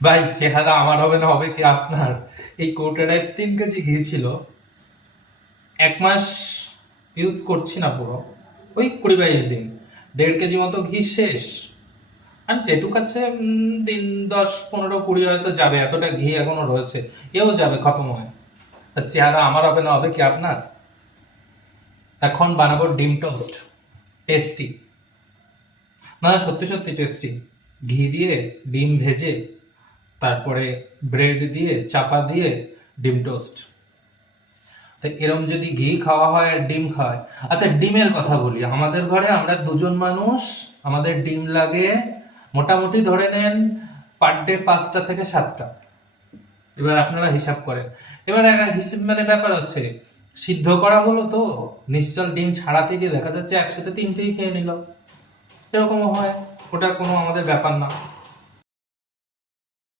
ভাই চেহারা আমার হবে না হবে কি আপনার? এই কৌটাটায় 3 কেজি ঘি ছিল, 1 মাস ইউজ করছি না পুরো, ওই 20-22 দিন, 1.5 কেজি মতো ঘি শেষ। আর যেটুক আছে দিন 10, 15, 20 হয়তো যাবে, এতটা ঘি এখনো রয়েছে, এও যাবে খতম হয়। তা চেহারা আমার হবে না হবে কি আপনার? এখন বানাবো ডিম টোস্ট, টেস্টি, না সত্যি সত্যি টেস্টি, ঘি দিয়ে ডিম ভেজে তারপরে ব্রেড দিয়ে চাপা দিয়ে ডিম টোস্ট। তো এরম যদি ঘি খাওয়া হয় আর ডিম খাওয়ায়, আচ্ছা ডিমের কথা বলি, আমাদের ঘরে আমরা 2 জন মানুষ, আমাদের ডিম লাগে মোটামুটি ধরে নেন পার ডে 5টা থেকে 7টা। এবার আপনারা হিসাব করেন। এবার হিসেব মানে ব্যাপার আছে, সিদ্ধ করা হলো তো, নিশ্চল ডিম ছাড়াতে গিয়ে দেখা যাচ্ছে একসাথে 3টেই খেয়ে নিল, এরকমও হয়, ওটা কোনো আমাদের ব্যাপার না।